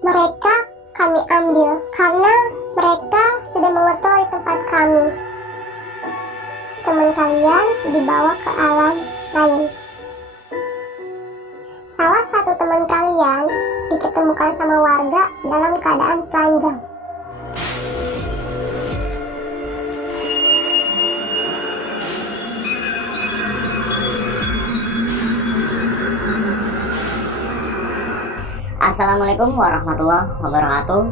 Mereka kami ambil karena mereka sudah mengotori tempat kami. Teman kalian dibawa ke alam lain. Salah satu teman kalian diketemukan sama warga dalam keadaan telanjang. Assalamualaikum warahmatullahi wabarakatuh.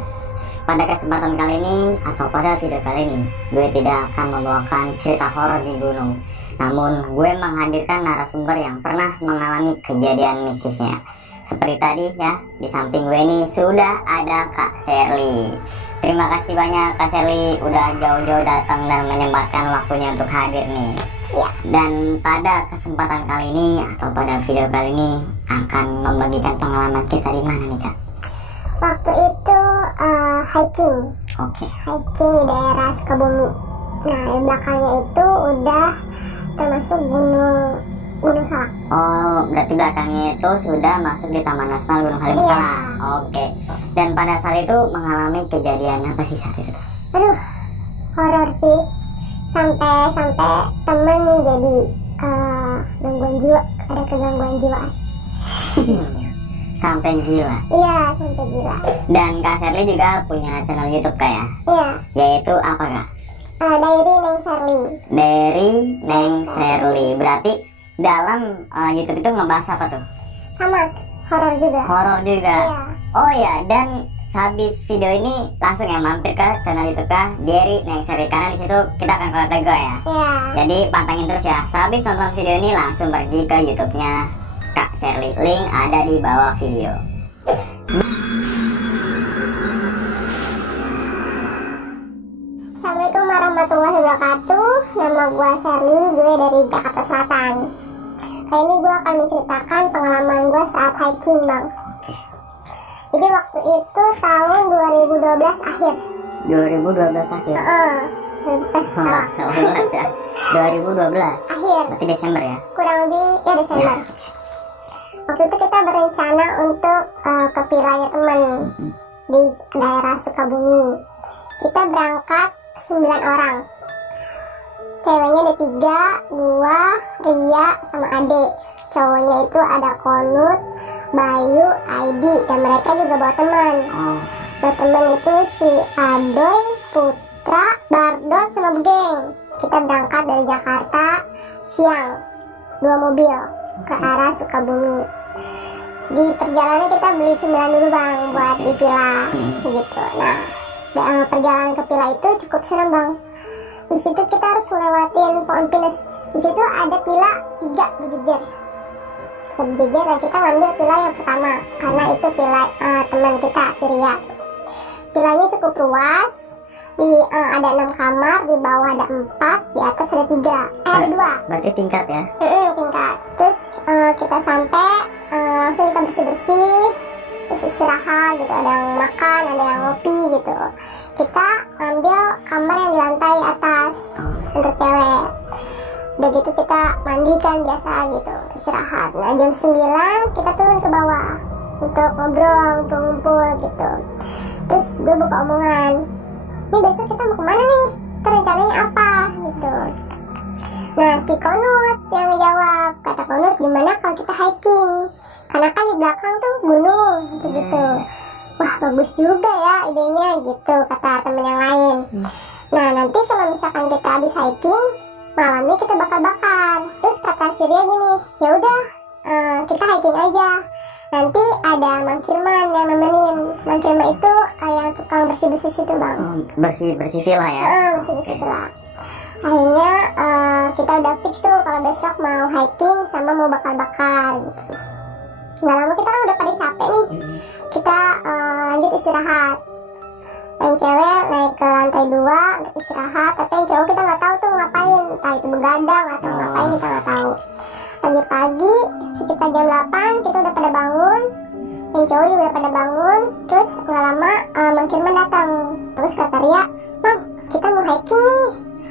Pada kesempatan kali ini atau pada video kali ini, gue tidak akan membawakan cerita horor di gunung. Namun gue menghadirkan narasumber yang pernah mengalami kejadian mistisnya. Seperti tadi ya, di samping gue ini sudah ada Kak Sherly. Terima kasih banyak Kak Sherly udah jauh-jauh datang dan menyempatkan waktunya untuk hadir nih. Ya. Dan pada kesempatan kali ini atau pada video kali ini akan membagikan pengalaman kita di mana nih Kak? Waktu itu hiking. Oke. Hiking di daerah Sukabumi. Nah, di belakangnya itu udah termasuk Gunung Salak. Oh, berarti belakangnya itu sudah masuk di Taman Nasional Gunung Halimun Iya. Salak. Oke. Dan pada saat itu mengalami kejadian apa sih saat itu? Aduh, horor sih. Sampai temen jadi gangguan jiwa, ada kegangguan jiwaan. Sampai gila. Iya, sampai gila. Dan Kak Sherly juga punya channel YouTube Kak ya? Iya, Yaitu apa Kak? Diary Neng Sherly. Dari Neng Sherly. Berarti dalam YouTube itu ngebahas apa tuh? Sama, horor juga. Horor juga. Iya. Oh ya, dan habis video ini langsung ya mampir ke channel YouTube Kak Diary Neng Sherly, karena di situ kita akan collab Lego ya. Iya. Jadi pantengin terus ya. Habis nonton video ini langsung pergi ke YouTube-nya Kak Sherly. Link ada di bawah video. Assalamualaikum warahmatullahi wabarakatuh. Nama gue Sherly, gue dari Jakarta Selatan. Kali ini gue akan menceritakan pengalaman gue saat hiking, Bang. Jadi waktu itu tahun 2012 akhir. 2012 akhir. Salah. 2012 ya. 2012. Akhir. Berarti Desember ya. Kurang lebih ya Desember. Waktu itu kita berencana untuk ke vilanya teman di daerah Sukabumi. Kita berangkat 9 orang. Ceweknya ada 3, gua, Ria, sama Ade. Cowoknya itu ada Konut, Bayu, Aidi, dan mereka juga bawa teman. Oh, Bawa teman itu si Adoy, Putra, Bardot, sama Begeng. Kita berangkat dari Jakarta siang, 2 mobil ke arah Sukabumi. Di perjalanan kita beli cemilan dulu Bang buat di villa gitu. Nah, perjalanan ke villa itu cukup serem Bang. Di situ kita harus melewatin pohon pinus. Di situ ada villa 3 berjejer. Berjejer, dan kita ngambil villa yang pertama karena itu villa teman kita, Syria. Villanya cukup luas. Ada 6 kamar, di bawah ada 4, di atas ada 3, ada 2. berarti tingkat ya. Tingkat. Terus kita sampai langsung kita bersih-bersih, terus istirahat gitu, ada yang makan, ada yang ngopi gitu. Kita ambil kamar yang di lantai atas untuk cewek. Udah gitu kita mandi kan biasa gitu, istirahat. Nah jam 9 kita turun ke bawah untuk ngobrol, ngumpul gitu. Terus gue buka omongan, ini besok kita mau kemana nih? Kita rencananya apa? Gitu. Nah si Konut yang ngejawab, kata Konut, gimana kalau kita hiking? Karena kan di belakang tuh gunung gitu. Wah bagus juga ya idenya gitu, kata temen yang lain. Nah nanti kalau misalkan kita habis hiking, malamnya kita bakar-bakar. Terus kata Surya gini, ya udah kita hiking aja. Nanti ada Mang Kirman yang nemenin. Mang Kirman itu yang tukang bersih-bersih situ Bang. Bersih villa ya. Bersih-bersih villa. Akhirnya kita udah fix tuh kalau besok mau hiking sama mau bakar-bakar gitu. Gak lama kita kan udah pada capek nih. Kita lanjut istirahat. Yang cewek naik ke lantai 2 untuk istirahat, tapi yang cowok kita nggak tahu tuh ngapain, entah itu begadang atau ngapain kita nggak tahu. Pagi-pagi sekitar jam 8 kita udah pada bangun, yang cowok juga udah pada bangun. Terus nggak lama Mang Kirman datang. Terus kata Ria, Mang kita mau hiking nih,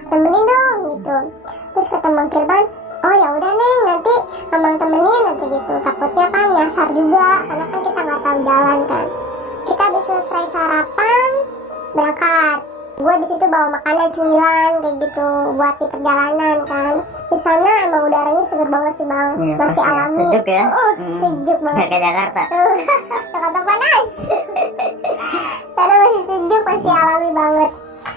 temenin dong gitu. Terus kata Mang Kirman, oh ya udah Neng, nanti Amang temenin nanti gitu. Takutnya kan nyasar juga, karena kan kita nggak tahu jalan kan. Kita habis selesai sarapan berangkat. Gue di situ bawa makanan cemilan kayak gitu buat di perjalanan kan. Di sana emang udaranya seger banget sih bang, Iya, masih pasti ya. alami. Sejuk ya? Sejuk banget. Nggak kayak Jakarta. Jakarta panas. Karena masih sejuk, masih alami banget.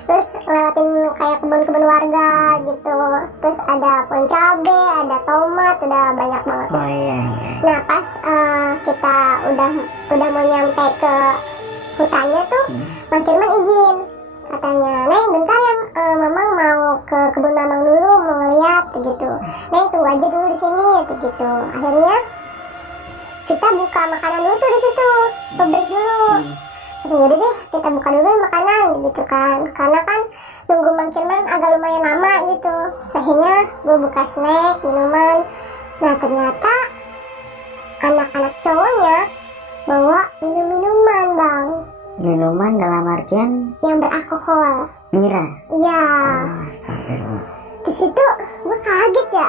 Terus lewatin kayak kebun-kebun warga gitu. Terus ada pohon cabe, ada tomat, udah banyak banget. Oh iya. Nah pas kita udah mau nyampe ke hutannya tuh, Bang Kirman izin. Katanya, Neng bentar ya, Mamang mau ke kebun Mamang dulu, mau ngeliat gitu. Neng tunggu aja dulu di sini gitu. Akhirnya kita buka makanan dulu tuh di situ, break dulu. Katanya udah deh, kita buka dulu makanan gitu kan. Karena kan nunggu Bang Kirman agak lumayan lama gitu. Akhirnya gue buka snack, minuman. Nah ternyata anak-anak cowoknya bawa minum-minuman bang. Minuman dalam artian Yang beralkohol. miras. Iya. Oh, astagfirullah. Di situ gue kaget ya.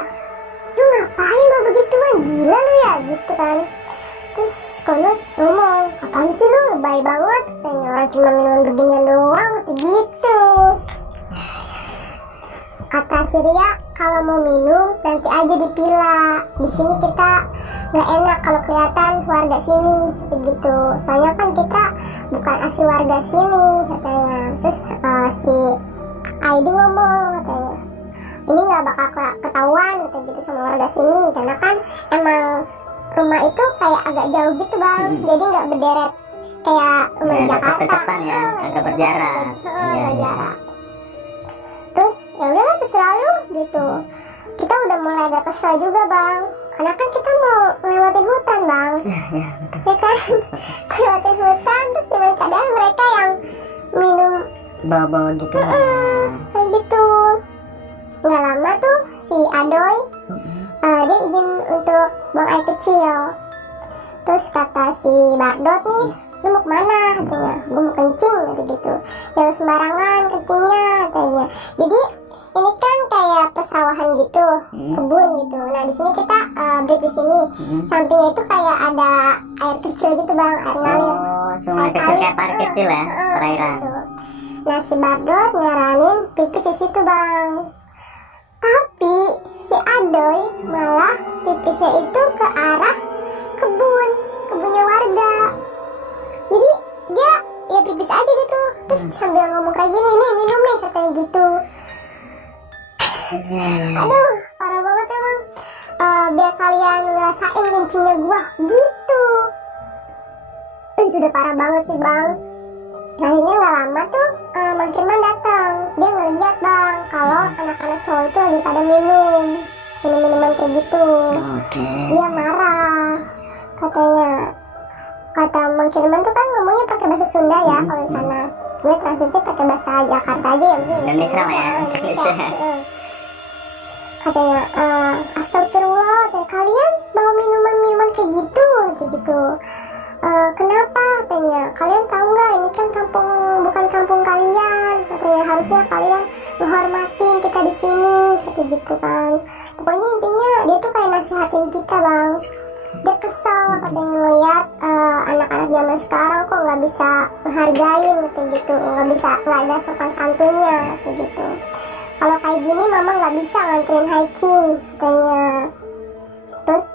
Lu ngapain bawa begituan? Gila lu ya gitu kan. Terus Konut ngomong, apaan sih lu? Baik banget. Tanya orang cuma minum beginian doang gitu. Kata Surya, kalau mau minum nanti aja dipila. Di sini kita nggak enak kalau kelihatan warga sini, begitu. Soalnya kan kita bukan asli warga sini, katanya. Terus si Aidi ngomong, katanya, ini nggak bakal ketahuan, kayak gitu sama warga sini, karena kan emang rumah itu kayak agak jauh gitu bang, jadi nggak berderet kayak rumah di Nggak Jakarta. deket-deketan ya, agak berjarak. Iya, iya. Berjarak. Terus ya udahlah terserah lu gitu. Kita udah mulai agak kesel juga bang, karena kan kita mau ngelewatin hutan bang, Ya betul. ya kan. Ngelewatin hutan terus dengan keadaan mereka yang minum Bawa-bawa gitu. kayak gitu. Nggak lama tuh si Adoy dia izin untuk buang air kecil. Terus kata si Bardot nih, lu mau kemana? Katanya, gue mau kencing gitu. Jangan sembarangan kencingnya, katanya. Jadi ini kan kayak persawahan gitu, kebun gitu. Nah di sini kita break di sini. Sampingnya itu kayak ada air kecil gitu bang, air ngalir. Oh, sungai kecil kayak park kecil ya, perairan. Gitu. Nah si Bardot nyaranin pipis di situ bang. Tapi si Adoy malah pipisnya itu ke arah kebunnya warga. Jadi dia ya pipis aja gitu. Terus sambil ngomong kayak gini, nih minum nih katanya gitu. Aduh parah banget emang. Biar kalian ngerasain kencingnya gua gitu. Itu udah parah banget sih bang. Akhirnya nggak lama tuh Bang Kirman datang. Dia ngeliat bang kalau anak-anak cowok itu lagi pada minum-minuman kayak gitu. Oke. Dia marah. Katanya, kata Bang Kirman tuh kan ngomongnya pakai bahasa Sunda ya kalau di sana. Gue translate pakai bahasa Jakarta aja ya, maksudnya Indonesia lah ya. Indonesia. Katanya, astagfirullah, kalian bawa minuman kayak gitu. Kenapa? Katanya, kalian tahu nggak ini kan bukan kampung kalian. Katanya harusnya kalian menghormatin kita di sini, gitu kan. Pokoknya intinya dia tuh kayak nasihatin kita bang. Dia kesel katanya ngeliat anak-anak zaman sekarang kok nggak bisa menghargain gitu, nggak ada sopan santunnya gitu. Kalau kayak gini mama nggak bisa nganterin hiking katanya. Terus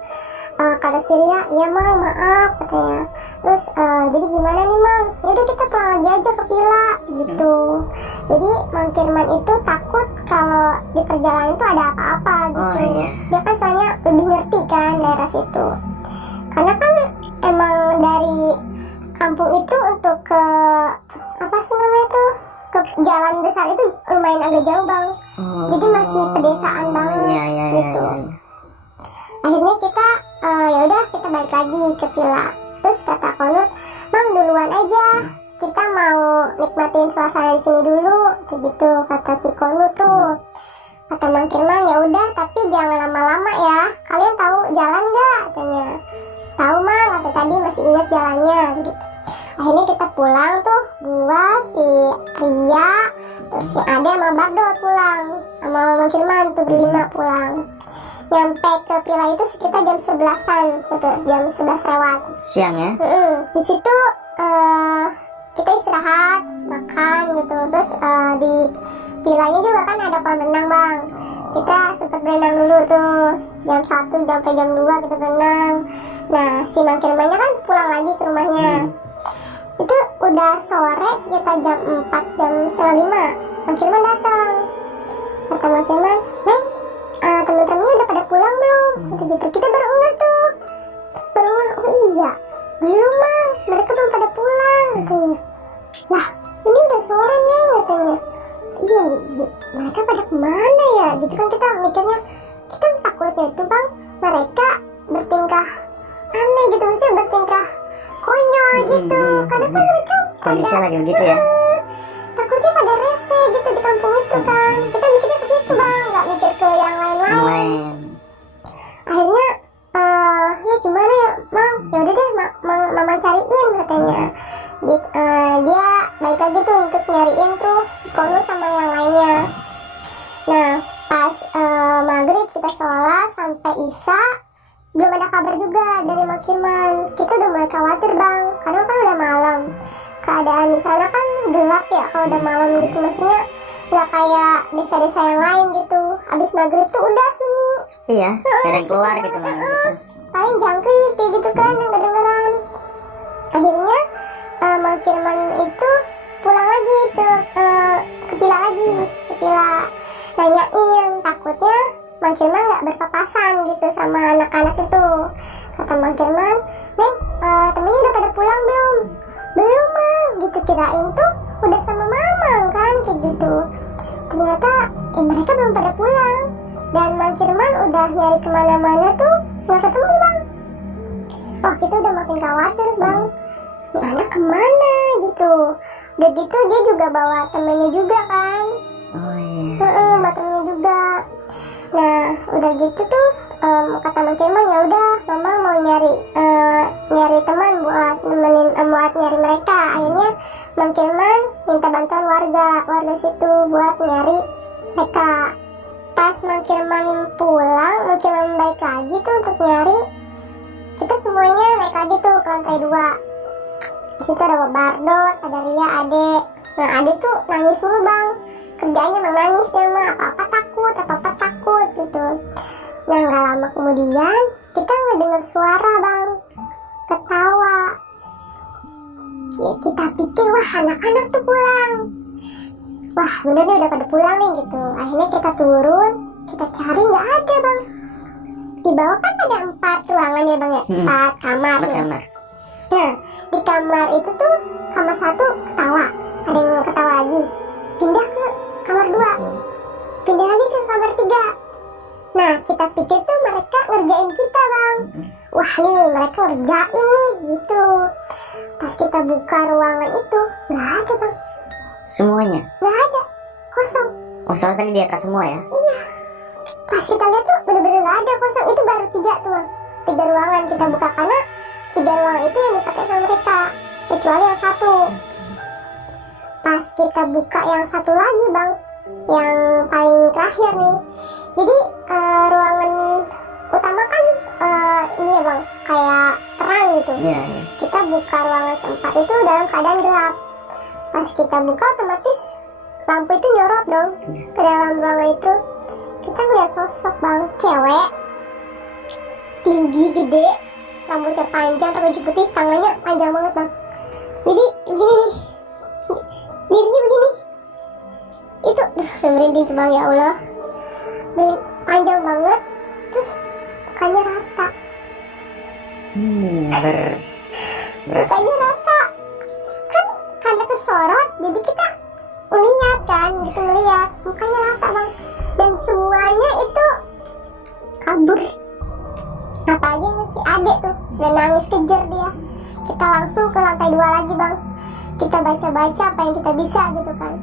kata Surya, iya mang maaf katanya. Terus jadi gimana nih mang? Yaudah kita pulang lagi aja ke villa gitu. Jadi Mang Kirman itu takut kalau di perjalanan itu ada apa-apa gitu. Oh, iya. Dia kan soalnya lebih ngerti kan daerah situ. Karena kan emang dari kampung itu untuk ke apa sih namanya tuh, ke jalan besar itu lumayan agak jauh bang. Jadi masih pedesaan banget gitu. Iya. Akhirnya kita ya udah kita balik lagi ke villa. Terus kata Konut, mang duluan aja, kita mau nikmatin suasana di sini dulu, kayak gitu kata si Konut tuh. Kata Mang Kirman, ya udah tapi jangan lama-lama ya. Kalian tahu jalan nggak? Katanya. Tahu mang, kata tadi masih ingat jalannya gitu. Akhirnya kita pulang tuh, gua, si Ria, terus si Ade sama Bardot pulang, sama Mang Kirman tuh berlima pulang. Nyampe ke villa itu sekitar jam 11-an gitu, jam 11 lewat. Siang ya? Di situ kita istirahat, makan gitu. Terus di vilanya juga kan ada kolam renang bang. Kita sempat berenang dulu tuh jam 1 sampai jam 2 kita berenang. Nah si Mang Kirmannya kan pulang lagi ke rumahnya. Itu udah sore sekitar jam 4, jam setengah 5 Mang Kirman datang. Kata Mang Kirman, Neng, temen-temennya udah pada pulang belum? Gitu-gitu. Kita baru ngeh tuh. Baru ngeh, oh iya, belum Mang, mereka belum pada pulang katanya. Lah, ini udah sore Neng katanya. Iya, mereka pada kemana ya? Gitu kan kita mikirnya, kita takutnya itu bang, mereka bertingkah aneh gitu, maksudnya bertingkah konyol gitu. Karena kan mereka kondisinya lagi begitu ya. Takutnya pada rese gitu di kampung itu kan. Kita mikirnya ke situ bang, nggak mikir ke yang lain-lain. Akhirnya ya gimana ya Mang, ya udah deh mama cariin katanya. Dia balik lagi tuh untuk nyariin tuh si Kono sama yang lainnya. Nah pas maghrib kita sholat sampai isya belum ada kabar juga dari Mang Kirman. Kita udah mulai khawatir bang, karena kan udah malam. Keadaan di sana kan gelap ya kalau udah malam gitu, maksudnya nggak kayak desa-desa yang lain gitu. Abis maghrib tuh udah sunyi. Iya, kadang keluar gitu Mang. Paling jangkrik kayak gitu kan yang kedengeran. Akhirnya Mang Kirman itu pulang lagi ke Pila lagi, ke Pila nanyain, takutnya Mang Kirman nggak berpapasan gitu sama anak-anak itu. Kata Mang Kirman, Neng, temennya udah pada pulang belum? Belum Mang, gitu. Kirain tuh udah sama Mamang kan kayak gitu. Ternyata mereka belum pada pulang. Dan Mang Kirman udah nyari kemana-mana tuh nggak ketemu bang. Wah kita udah makin khawatir bang, ini anak kemana gitu. Udah gitu dia juga bawa temennya juga kan. Oh iya. Bawa temennya juga. Nah udah gitu tuh kata Mang Kirman, ya udah mama mau nyari teman buat nemenin, buat nyari mereka. Akhirnya Mang Kirman minta bantuan warga situ buat nyari mereka. Pas Mang Kirman pulang, Mang Kirman balik lagi tuh untuk nyari. Kita semuanya naik lagi tuh ke lantai 2. Di situ ada Bardot, ada Ria, Ade. Nah Ade tuh nangis mulu bang. Kerjaannya emang nangis dia mah, apa-apa takut gitu. Nah gak lama kemudian kita ngedenger suara bang, ketawa. Kita pikir wah anak-anak tuh pulang. Wah bener nih udah pada pulang nih gitu. Akhirnya kita turun, kita cari nggak ada bang. Di bawah kan ada 4 ruangan ya bang ya, 4 kamar. Nah di kamar itu tuh kamar 1 ketawa, ada yang ketawa lagi. Pindah ke kamar 2, pindah lagi ke kamar 3. Nah kita pikir tuh mereka ngerjain kita bang. Wah nih mereka ngerjain nih gitu. Pas kita buka ruangan itu nggak ada bang. Semuanya? Nggak ada, kosong. Oh soalnya tadi di atas semua ya? Iya. Pas kita lihat tuh bener-bener nggak ada, kosong. Itu baru 3 tuh bang. 3 ruangan kita buka, karena 3 ruangan itu yang dipakai sama mereka, kecuali yang 1. Pas kita buka yang 1 lagi bang, yang paling terakhir nih. Jadi ruangan utama kan ini ya bang, kayak terang gitu. Iya. Kita buka ruangan keempat itu dalam keadaan gelap. Pas kita buka otomatis lampu itu nyorot dong ke dalam ruangan itu. Kita ngeliat sosok bang, cewek tinggi gede, rambutnya panjang pakai baju putih, tangannya panjang banget bang. Jadi begini nih, dirinya begini. Itu merinding tuh bang, ya Allah, panjang banget, terus mukanya rata. Mukanya rata kan karena kesorot, jadi kita ngeliat kan gitu, ngeliat mukanya rata bang. Dan semuanya itu kabur, apalagi si Ade tuh udah nangis kejar dia. Kita langsung ke lantai 2 lagi bang. Kita baca-baca apa yang kita bisa gitu kan.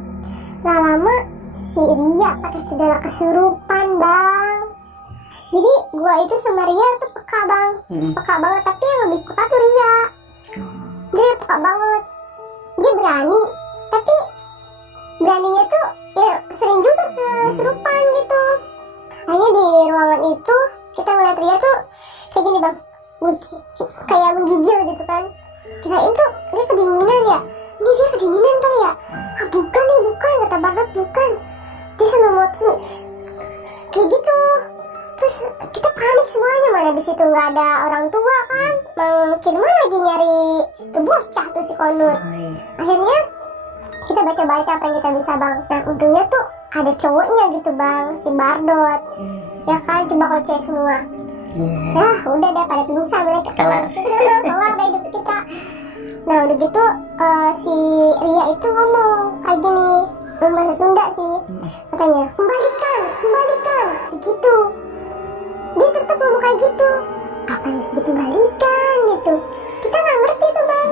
Gak lama si Ria pakai segala kesurupan bang. Jadi gua itu sama Ria tuh peka bang, peka banget. Tapi yang lebih peka tuh Ria. Dia peka banget, dia berani, tapi beraninya tuh ya sering juga kesurupan gitu. Akhirnya di ruangan itu kita ngeliat Ria tuh kayak gini bang, kayak menggigil gitu kan. kirain tuh dia kedinginan ya, ini dia kedinginan kali ya. Ah bukan nih, bukan, kata Bardot, bukan. Dia sambil mulut kayak gitu. Terus kita panik semuanya, mana di situ nggak ada orang tua kan, Mang Kirman lagi nyari tuh bocah tuh si Konut. Akhirnya kita baca-baca apa yang kita bisa bang. Nah untungnya tuh ada cowoknya gitu bang, si Bardot. Ya kan, coba kalau cewek semua, ya udah deh pada pingsan mereka. Kelar deh hidup kita. Nah udah gitu si Ria itu ngomong kayak gini, bahasa Sunda sih, katanya kembalikan gitu. Dia tetap ngomong kayak gitu. Apa yang mesti dikembalikan gitu? Kita nggak ngerti tuh bang.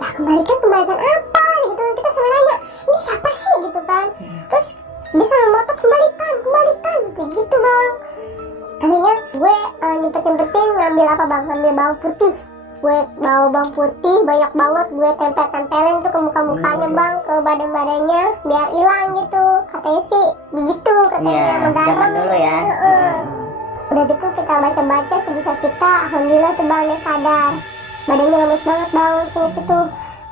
Lah kembalikan apa gitu? Kita sampai nanya, ini siapa sih gitu kan? Terus dia sampai motot kembalikan gitu bang. Akhirnya gue nyempet-nyempetin ngambil apa bang? Ngambil bawang putih. Gue bawa bawang putih banyak banget, gue tempelin tuh ke muka-mukanya bang, ke badan-badannya biar hilang gitu. Katanya sih begitu, katanya sama garam. Zaman dulu ya. Udah gitu kita baca-baca sebisa kita, alhamdulillah tuh bang dia sadar. Badannya lemes banget bang langsung situ.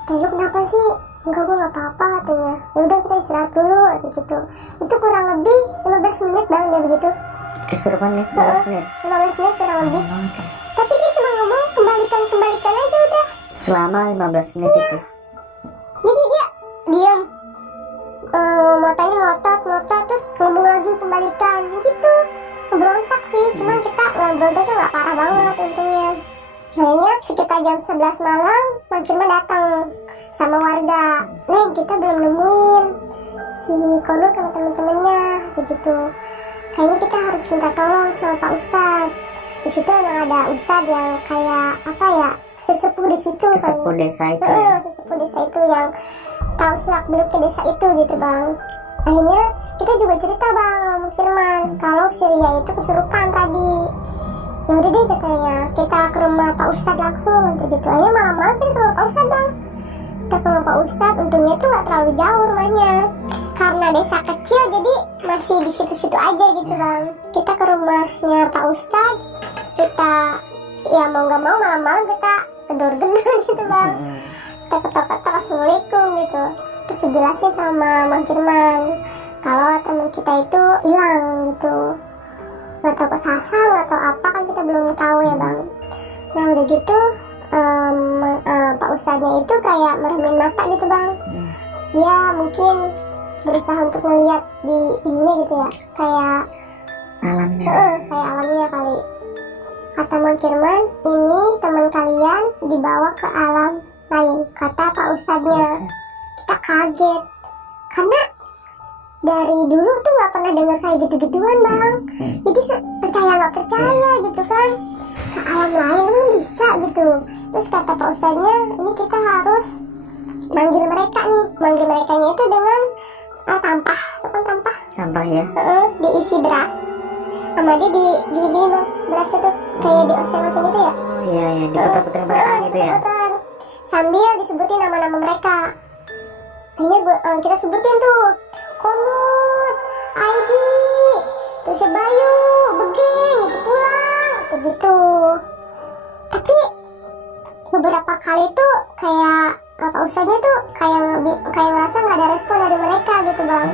Tanya lu kenapa sih? Enggak, gue nggak apa-apa katanya. Ya udah kita istirahat dulu gitu. Itu kurang lebih 15 menit bang dia begitu. Kesurupan nih 15 menit. 15 menit kurang lebih. Tapi dia cuma ngomong kembalikan aja udah. Selama 15 menit itu. Jadi dia diam, matanya melotot terus ngomong lagi kembalikan gitu. Berontak sih, cuman kita berontaknya nggak parah banget untungnya. Akhirnya sekitar jam 11 malam Mang Kirman datang sama warga. Neng, kita belum nemuin si Kono sama temen-temennya gitu. Kayaknya kita harus minta tolong sama Pak Ustadz. Di situ emang ada Ustadz yang kayak apa ya, sesepuh di situ. Sesepuh desa itu. Sesepuh desa itu yang tahu selak beluk ke desa itu gitu bang. Akhirnya kita juga cerita bang sama Kirman kalau si Ria itu kesurupan tadi. Ya udah deh katanya, kita ke rumah Pak Ustadz langsung gitu. Akhirnya malam-malam kita ke rumah Pak Ustadz bang. Kita ke rumah Pak Ustadz, untungnya tuh nggak terlalu jauh rumahnya. Karena desa kecil jadi masih di situ-situ aja gitu bang. Kita ke rumahnya Pak Ustadz, kita ya mau nggak mau malam-malam kita gedor-gedor gitu bang. Kita ketok-ketok assalamualaikum gitu. Terus dijelasin sama Mang Kirman kalau teman kita itu hilang gitu, nggak tahu kesasar, nggak tahu apa, kan kita belum tahu ya bang. Nah udah gitu Pak Ustadznya itu kayak meremin mata gitu bang. Dia mungkin berusaha untuk melihat di ininya gitu ya, kayak alamnya. Kayak alamnya kali. Kata Mang Kirman, ini teman kalian dibawa ke alam lain, kata Pak Ustadznya. Kita kaget karena dari dulu tuh nggak pernah dengar kayak gitu-gituan bang. Jadi percaya nggak percaya gitu kan, ke alam lain emang bisa gitu. Terus kata Pak Ustadznya, ini kita harus manggil mereka nih. Manggil merekanya itu dengan tampah, bukan tampah ya. Diisi beras sama dia di gini-gini bang, berasnya tuh kayak di oseng-oseng gitu ya. Iya diputar-putar belakang gitu ya. Sambil disebutin nama-nama mereka. Akhirnya kita sebutin tuh, Konut, Aidi, terus Bayu, Beging, gitu pulang, gitu. Tapi beberapa kali tuh kayak Pak Ustadznya tuh kayak ngerasa nggak ada respon dari mereka gitu bang.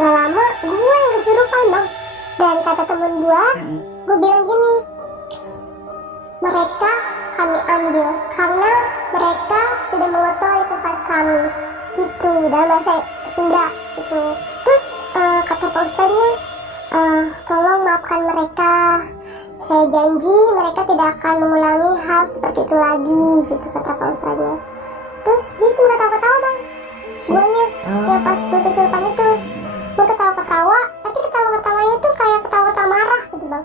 Gak lama gue yang kesurupan bang. Dan kata temen gue bilang gini, mereka kami ambil karena mereka sudah mengotori tempat kami gitu, dalam bahasa Sunda gitu. Terus kata Pak Ustadznya, tolong maafkan mereka, saya janji mereka tidak akan mengulangi hal seperti itu lagi gitu, kata Pak Ustadznya. Terus dia cuma ketawa-ketawa bang, guanya yang pas gue kesurupan itu, gue ketawa-ketawa, tapi ketawa-ketawanya tuh kayak ketawa-ketawa marah gitu bang.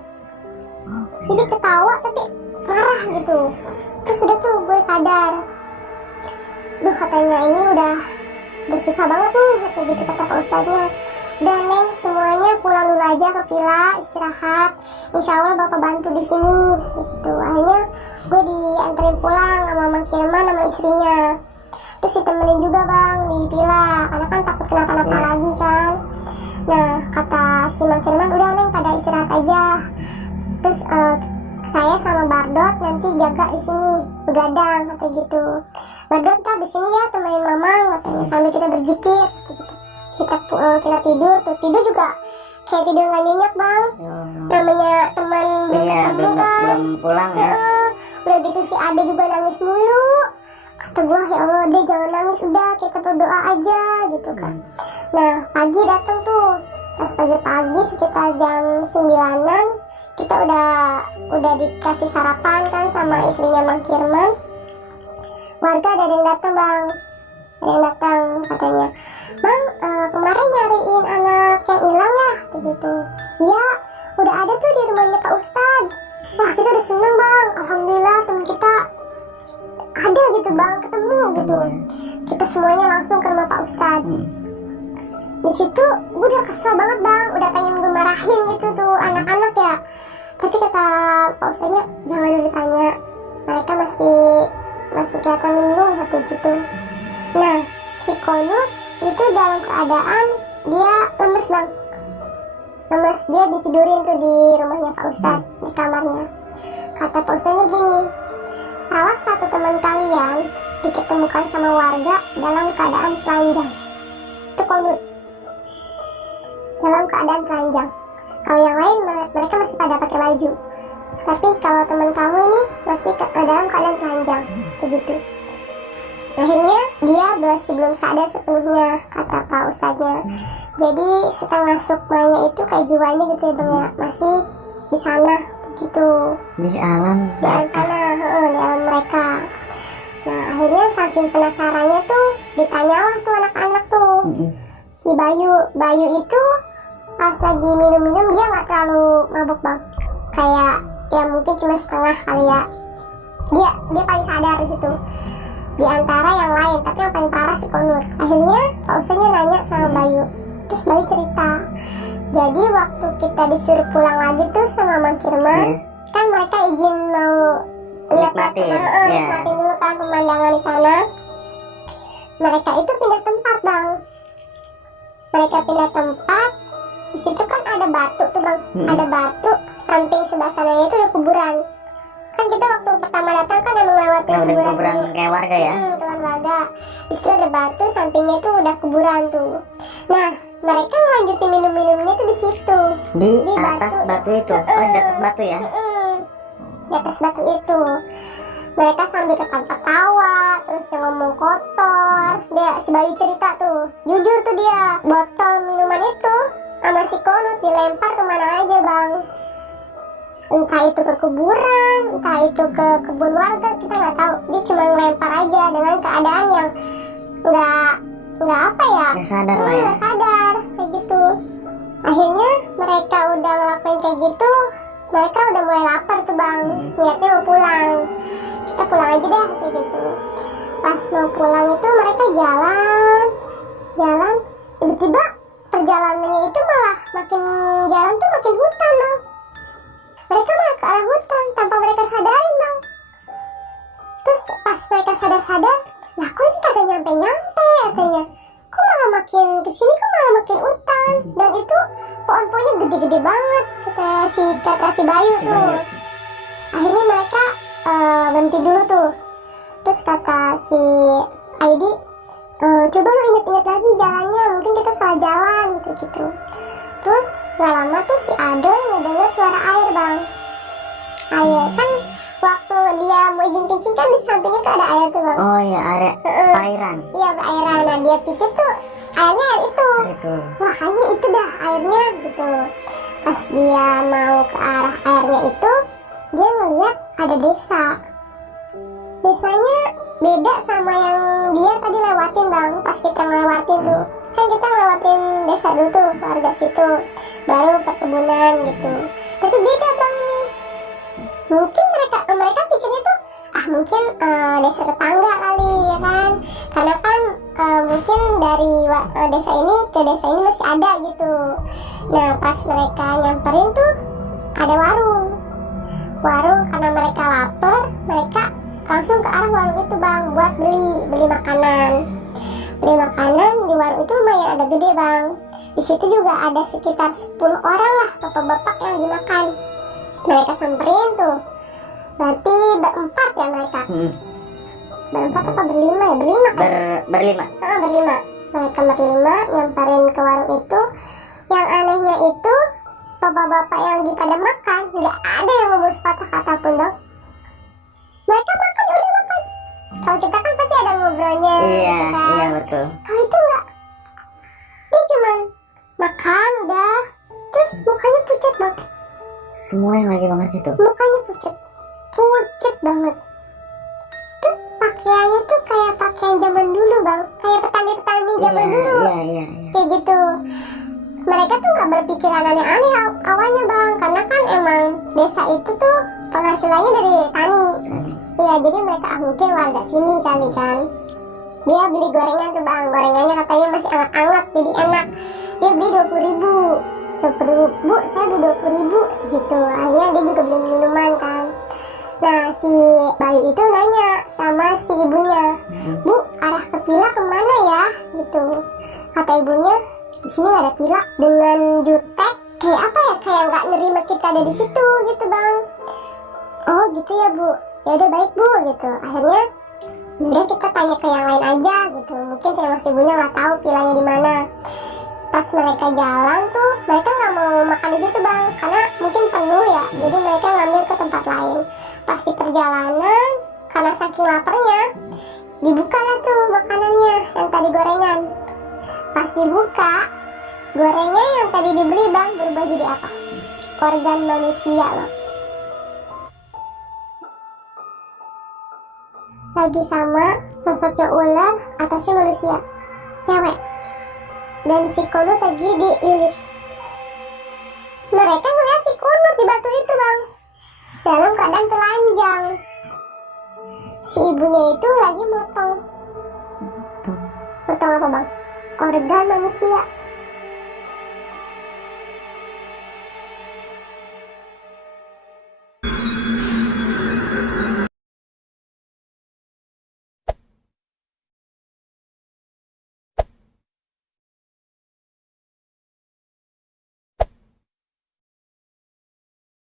Jadi ketawa tapi marah gitu. Terus udah tuh gue sadar, duh katanya ini udah susah banget nih gitu, kata Pak Ustadznya. Dan Neng semuanya pulang dulu aja ke villa, istirahat, insya Allah Bapak bantu di sini gitu. Akhirnya gue dianterin pulang sama Mang Kirman sama istrinya. Terus ditemenin juga bang di villa, karena kan takut kenapa-napa lagi kan. Nah kata si Mang Kirman, udah Neng pada istirahat aja. Terus saya sama Bardot nanti jaga di sini, begadang kata gitu. Bardot di sini ya temenin Mamang katanya sambil kita berzikir gitu. Kita tidur tuh, tidur juga kayak tidur nggak nyenyak bang. Namanya teman belum Iya, ketemu kan. belum pulang ya. Udah gitu si Ade juga nangis mulu. Kata gua ya Allah Ade jangan nangis, udah kita berdoa aja gitu kan. Nah pagi datang tuh, pas pagi-pagi sekitar jam 9-an kita udah dikasih sarapan kan sama istrinya Mang Kirman. Warga ada yang datang bang, ada yang datang katanya, Bang kemarin nyariin anak yang hilang ya gitu. Iya udah ada tuh di rumahnya Pak Ustadz. Wah kita udah seneng bang, alhamdulillah teman kita ada gitu bang, ketemu gitu. Kita semuanya langsung ke rumah Pak Ustadz. Di situ gue udah kesel banget bang, udah pengen gue marahin gitu tuh anak-anak ya. Tapi kata Pak Ustadznya jangan dulu ditanya, mereka masih kelihatan linglung kata gitu. Nah si Konut itu dalam keadaan dia lemes bang, lemes, dia ditidurin tuh di rumahnya Pak Ustadz di kamarnya. Kata Pak Ustadznya gini, salah satu teman kalian diketemukan sama warga dalam keadaan telanjang. Itu Konut dalam keadaan telanjang. Kalau yang lain mereka masih pada pakai baju, tapi kalau teman kamu ini masih dalam keadaan telanjang begitu. Akhirnya dia belum sadar sepenuhnya kata Pak Ustadznya. Jadi setengah sukmanya itu kayak jiwanya gitu ya bang ya, masih di sana gitu, Di alam sana, di alam mereka. Nah akhirnya saking penasarannya tuh ditanyalah tuh anak-anak tuh. Si Bayu itu pas lagi minum-minum dia nggak terlalu mabuk bang, kayak ya mungkin cuma setengah kali ya. Dia paling sadar di situ di antara yang lain, tapi yang paling parah si Konut. Akhirnya Pak Ustadznya nanya sama Bayu, terus Bayu cerita, jadi waktu kita disuruh pulang lagi tuh sama Mang Kirman, kan mereka izin mau nikmatin dulu kan pemandangan di sana. Mereka itu pindah tempat bang, mereka pindah tempat. Di situ kan ada batu tuh bang, ada batu. Samping sebelah sana itu ada kuburan. Kan kita waktu pertama datang kan emang lewatin kuburan kayak warga ya. Tuan warga. Di situ ada batu, sampingnya itu udah kuburan tuh. Nah mereka ngelanjutin minum-minumnya tuh di situ. Di atas batu itu. Oh di atas batu ya. Di atas batu itu. Mereka sambil ketawa, terus yang ngomong kotor. Si Bayu cerita tuh, jujur tuh dia, botol minuman itu sama si Konut dilempar kemana aja bang. Entah itu ke kuburan, entah itu ke kebun warga, kita nggak tahu. Dia cuma ngelempar aja dengan keadaan yang nggak apa ya, Nggak sadar lah ya. nggak sadar kayak gitu. Akhirnya mereka udah ngelakuin kayak gitu, mereka udah mulai lapar tuh bang, niatnya mau pulang. Kita pulang aja deh kayak gitu. Pas mau pulang itu mereka jalan, tiba-tiba perjalanannya itu malah makin jalan tuh makin hutan bang. Mereka malah ke arah hutan tanpa mereka sadarin bang. Terus pas mereka sadar, lah kok ini kagak nyampe-nyampe katanya. Kok malah makin kesini, kok malah makin hutan. Dan itu pohon-pohonnya gede-gede banget kata si Bayu tuh. Akhirnya mereka berhenti dulu tuh. Terus kata si Aidi, coba lu inget-inget lagi jalannya, mungkin kita salah jalan gitu. Terus gak lama tuh si Adoy ngedengar suara air bang. Air kan waktu dia mau izin kencing kan di sampingnya tuh ada air tuh bang. Oh iya, ada perairan. Iya perairan. Nah dia pikir tuh airnya air itu. Wah kayaknya itu dah airnya gitu. Pas dia mau ke arah airnya itu, dia ngeliat ada desa. Desanya beda sama yang dia tadi lewatin bang. Pas kita ngelewatin tuh, kan kita ngelewatin desa dulu tuh, warga situ, baru perkebunan gitu. Tapi beda bang ini. Mungkin mereka pikirnya tuh mungkin desa tetangga kali ya kan, karena kan mungkin dari desa ini ke desa ini masih ada gitu. Nah pas mereka nyamperin tuh ada warung karena mereka lapar, mereka langsung ke arah warung itu bang buat beli makanan. Di warung itu lumayan agak gede bang. Di situ juga ada sekitar 10 orang lah bapak-bapak yang lagi makan. Mereka samperin tuh. Berarti berempat ya mereka. Berempat apa berlima ya? Berlima kan? Berlima. Berlima. Mereka berlima nyamperin ke warung itu. Yang anehnya itu bapak-bapak yang lagi pada makan, nggak ada yang ngomong sepatah kata pun bang. Mereka makan, ya udah makan. Kalau kita kan pasti ada ngobrolnya. Iya, gitu kan. iya betul. Kalau itu enggak. Dia cuman makan udah. Terus mukanya pucat bang. Semua yang lagi makan situ. Mukanya pucat. Pucat banget. Terus pakaiannya tuh kayak pakaian zaman dulu bang. Kayak petani-petani zaman dulu. Iya. Kayak gitu. Mereka tuh nggak berpikiran aneh-aneh awalnya bang. Karena kan emang desa itu tuh penghasilannya dari tani. Iya, jadi mereka mungkin warga sini kali kan. Dia beli gorengan tuh bang, gorengannya katanya masih anget-anget, jadi enak. Dia beli 20.000. 20.000, bu saya beli 20.000 gitu. Akhirnya dia juga beli minuman kan. Nah si Bayu itu nanya sama si ibunya, bu arah ke Pila kemana ya gitu. Kata ibunya, di sini nggak ada Pila. Dengan jutek kayak apa ya, kayak nggak nerima kita ada di situ gitu bang. Oh gitu ya bu, ya udah baik bu gitu. Akhirnya yaudah kita tanya ke yang lain aja gitu. Mungkin sama si ibunya nggak tahu Pilanya di mana. Pas mereka jalan tuh, mereka nggak mau makan di situ bang, karena mungkin penuh ya. Jadi mereka ngambil ke tempat lain. Pas di perjalanan, karena saking laparnya, dibukalah tuh makanannya yang tadi gorengan. Pas dibuka, gorengnya yang tadi dibeli bang berubah jadi apa? Organ manusia bang. Lagi sama sosoknya ular, atasnya manusia, cewek. Dan si Kunut lagi dililit. Mereka ngeliat si Kunut di batu itu bang, dalam keadaan telanjang. Si ibunya itu lagi motong apa bang? Organ manusia.